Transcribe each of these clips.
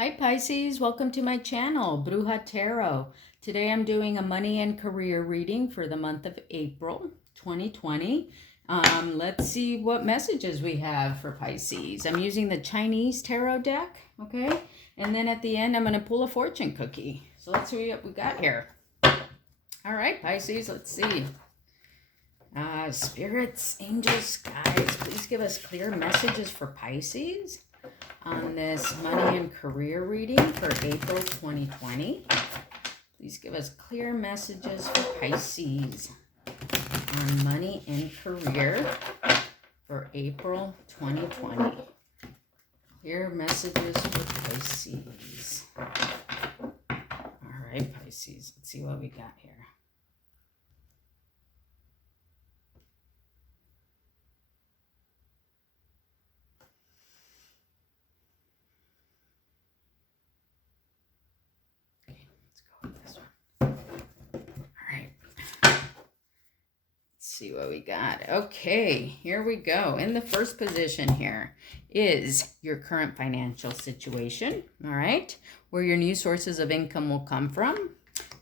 Hi Pisces, welcome to my channel, Bruja Tarot. Today I'm doing a money and career reading for the month of April 2020. Let's see what messages we have for Pisces. I'm using the Chinese tarot deck, okay? And then at the end, I'm going to pull a fortune cookie. So let's see what we got here. All right, Pisces, let's see. Spirits, angels, guides, please give us clear messages for Pisces on this money and career reading for April 2020. Please give us clear messages for Pisces on money and career for April 2020. Clear messages for Pisces. All right, Pisces, let's see what we got here. See what we got. Okay, here we go. In the first position here is your current financial situation, all right, where your new sources of income will come from,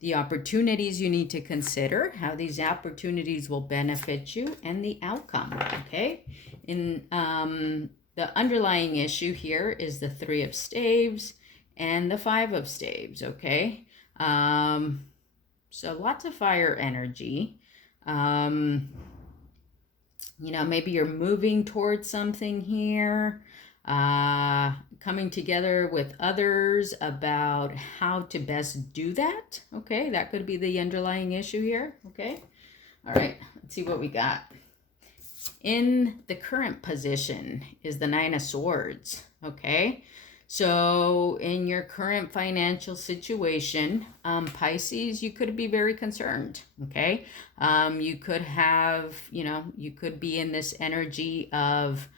the opportunities you need to consider, how these opportunities will benefit you, and the outcome, okay? In the underlying issue here is the 3 of staves and the 5 of staves, okay? So lots of fire energy. Maybe you're moving towards something here, coming together with others about how to best do that. Okay, that could be the underlying issue here. Okay, all right, let's see what we got. In the current position is the 9 of Swords. Okay, so in your current financial situation, Pisces, you could be very concerned, okay? You could have, you could be in this energy of,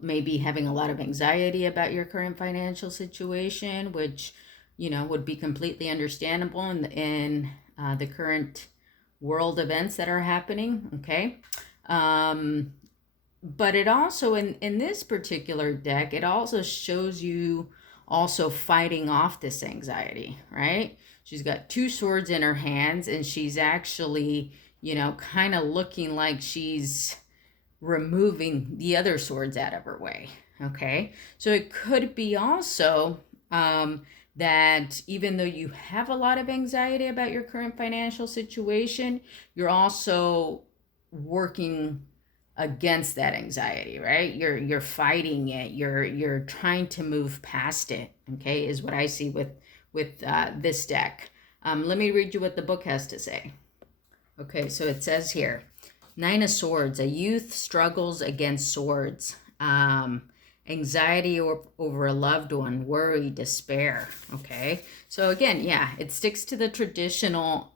maybe having a lot of anxiety about your current financial situation, which, would be completely understandable in the current world events that are happening, okay? But it also, in this particular deck, it also shows you also fighting off this anxiety, right? She's got 2 swords in her hands, and she's actually, kind of looking like she's removing the other swords out of her way, okay? So it could be also that even though you have a lot of anxiety about your current financial situation, you're also working against that anxiety, right? You're fighting it. You're trying to move past it. Okay, is what I see with this deck. Let me read you what the book has to say. Okay, so it says here, 9 of Swords. A youth struggles against swords. Anxiety over a loved one, worry, despair. Okay, so again, yeah, it sticks to the traditional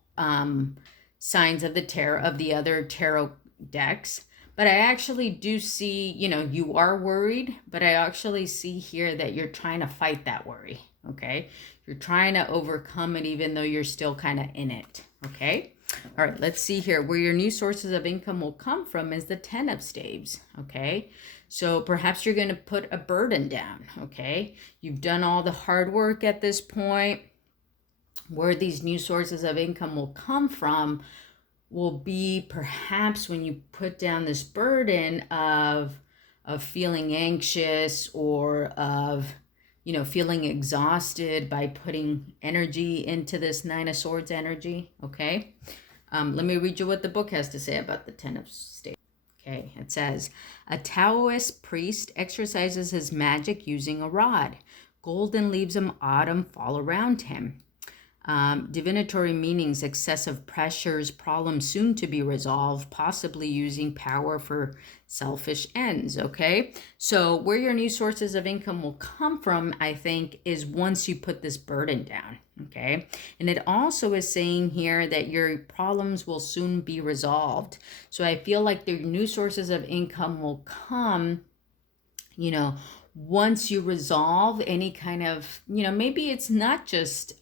signs of the tarot, of the other tarot decks. But I actually do see, you are worried, but I actually see here that you're trying to fight that worry, okay? You're trying to overcome it even though you're still kind of in it, okay? All right, let's see here. Where your new sources of income will come from is the 10 of staves, okay? So perhaps you're going to put a burden down, okay? You've done all the hard work at this point. Where these new sources of income will come from will be perhaps when you put down this burden of feeling anxious or of, feeling exhausted by putting energy into this 9 of Swords energy, okay? Let me read you what the book has to say about the 10 of Staves. Okay, it says, a Taoist priest exercises his magic using a rod. Golden leaves of autumn fall around him. Divinatory meanings, excessive pressures, problems soon to be resolved, possibly using power for selfish ends, okay? So where your new sources of income will come from, I think, is once you put this burden down, okay? And it also is saying here that your problems will soon be resolved. So I feel like the new sources of income will come, once you resolve any kind of, maybe it's not just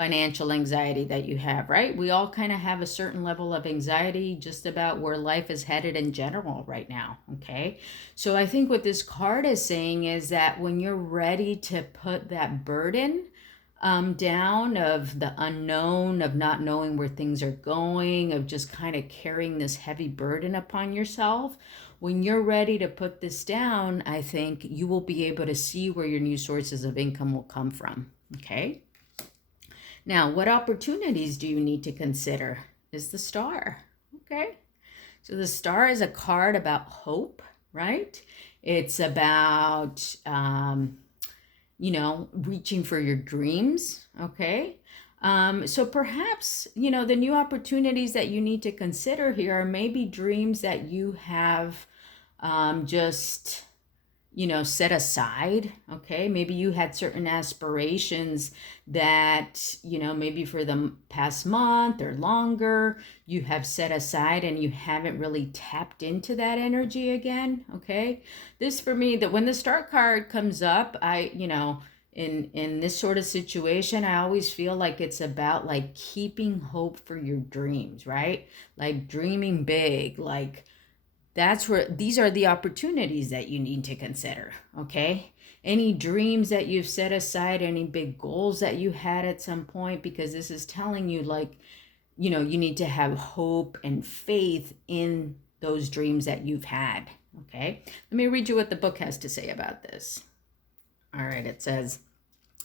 financial anxiety that you have, right? We all kind of have a certain level of anxiety just about where life is headed in general right now, okay? So I think what this card is saying is that when you're ready to put that burden down of the unknown, of not knowing where things are going, of just kind of carrying this heavy burden upon yourself, when you're ready to put this down, I think you will be able to see where your new sources of income will come from, okay? Now, what opportunities do you need to consider? Is the star, okay? So the star is a card about hope, right? It's about, reaching for your dreams, okay? So perhaps, the new opportunities that you need to consider here are maybe dreams that you have just set aside, okay? Maybe you had certain aspirations that, maybe for the past month or longer, you have set aside and you haven't really tapped into that energy again, okay? This for me, that when the star card comes up, in this sort of situation, I always feel like it's about like keeping hope for your dreams, right? Like dreaming big, like that's where these are the opportunities that you need to consider, okay? Any dreams that you've set aside, any big goals that you had at some point, because this is telling you like, you need to have hope and faith in those dreams that you've had, okay? Let me read you what the book has to say about this. All right, it says,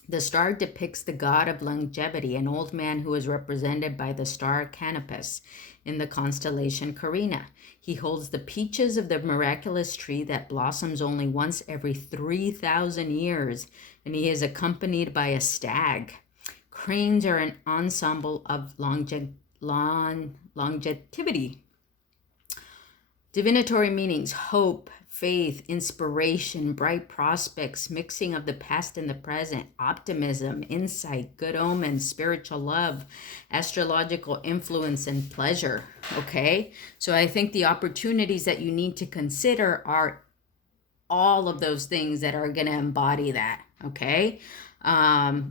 the star depicts the god of longevity, an old man who is represented by the star Canopus in the constellation Carina. He holds the peaches of the miraculous tree that blossoms only once every 3,000 years, and he is accompanied by a stag. Cranes are an ensemble of longevity. Divinatory meanings: hope, faith, inspiration, bright prospects, mixing of the past and the present, optimism, insight, good omens, spiritual love, astrological influence, and pleasure, okay? So I think the opportunities that you need to consider are all of those things that are going to embody that, okay?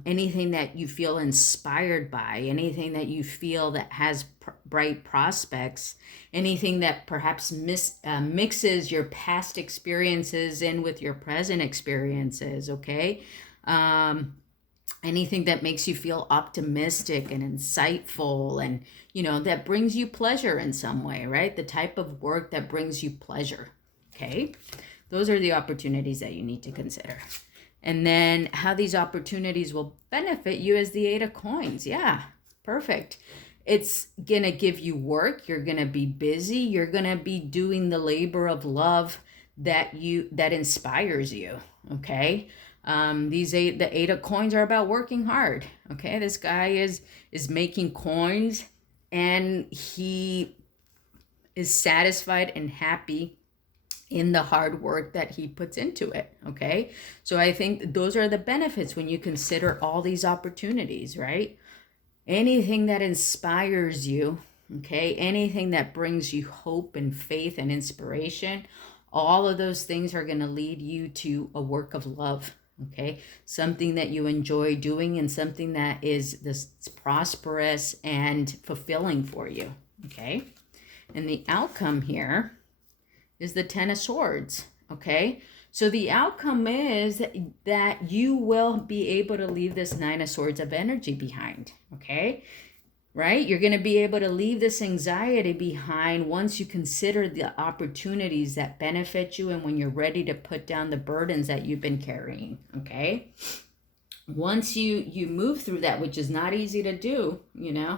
Anything that you feel inspired by, anything that you feel that has bright prospects, anything that perhaps mixes your past experiences in with your present experiences, okay? Anything that makes you feel optimistic and insightful and, that brings you pleasure in some way, right? The type of work that brings you pleasure, okay? Those are the opportunities that you need to consider. And then how these opportunities will benefit you is the 8 of coins. Yeah, perfect. It's going to give you work. You're going to be busy. You're going to be doing the labor of love that inspires you, okay? The 8 of coins are about working hard, okay? This guy is making coins and he is satisfied and happy in the hard work that he puts into it, okay? So I think those are the benefits when you consider all these opportunities, right? Anything that inspires you, okay? Anything that brings you hope and faith and inspiration, all of those things are going to lead you to a work of love, okay? Something that you enjoy doing and something that is this prosperous and fulfilling for you, okay? And the outcome here is the 10 of Swords, okay? So the outcome is that you will be able to leave this 9 of Swords of energy behind, okay? Right? You're going to be able to leave this anxiety behind once you consider the opportunities that benefit you and when you're ready to put down the burdens that you've been carrying, okay? Once you move through that, which is not easy to do,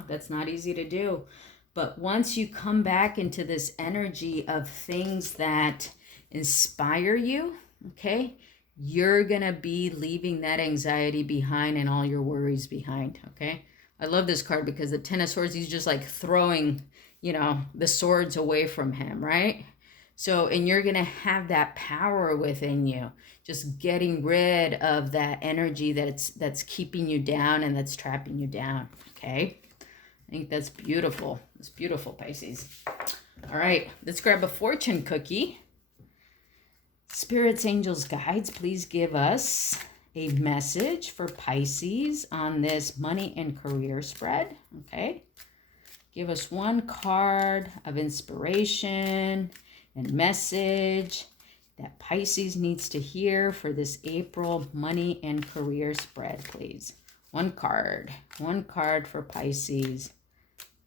that's not easy to do. But once you come back into this energy of things that inspire you, okay, you're going to be leaving that anxiety behind and all your worries behind, okay? I love this card because the 10 of Swords, he's just like throwing, the swords away from him, right? So, and you're going to have that power within you, just getting rid of that energy that's keeping you down and that's trapping you down, okay? I think that's beautiful. It's beautiful, Pisces. All right, let's grab a fortune cookie. Spirits, angels, guides, please give us a message for Pisces on this money and career spread. Okay. Give us one card of inspiration and message that Pisces needs to hear for this April money and career spread, please. One card for Pisces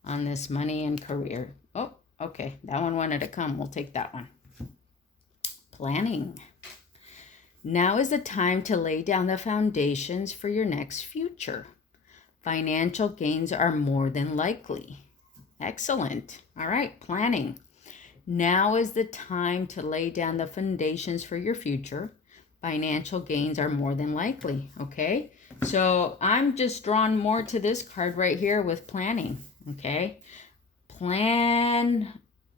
on this money and career. Oh, okay. That one wanted to come. We'll take that one. Planning. Now is the time to lay down the foundations for your next future. Financial gains are more than likely. Excellent. All right, planning. Now is the time to lay down the foundations for your future. Financial gains are more than likely, okay? So I'm just drawn more to this card right here with planning, okay? Plan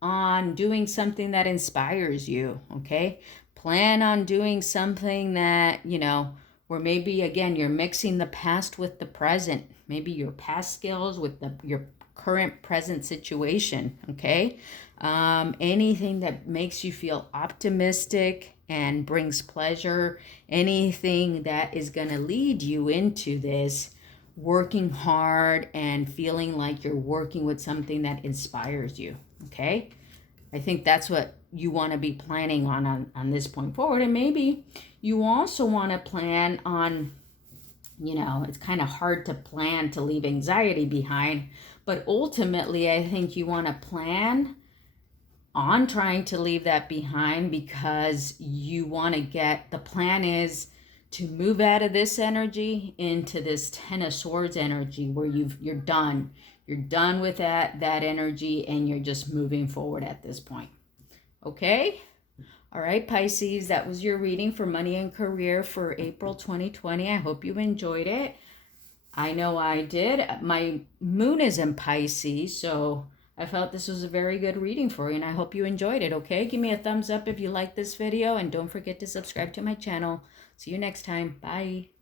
on doing something that inspires you, okay? Plan on doing something that, you know, where maybe, again, you're mixing the past with the present. Maybe your past skills with your current present situation, okay? Anything that makes you feel optimistic and brings pleasure, anything that is going to lead you into this working hard and feeling like you're working with something that inspires you, okay? I think that's what you want to be planning on this point forward. And maybe you also want to plan on, you know, it's kind of hard to plan to leave anxiety behind, but ultimately I think you want to plan on trying to leave that behind, because you want to the plan is to move out of this energy into this Ten of Swords energy where you're done with that energy, and you're just moving forward at this point. Okay? All right, Pisces, that was your reading for money and career for April 2020. I hope you enjoyed it. I know I did. My moon is in Pisces, so I felt this was a very good reading for you, and I hope you enjoyed it, okay? Give me a thumbs up if you like this video, and don't forget to subscribe to my channel. See you next time. Bye.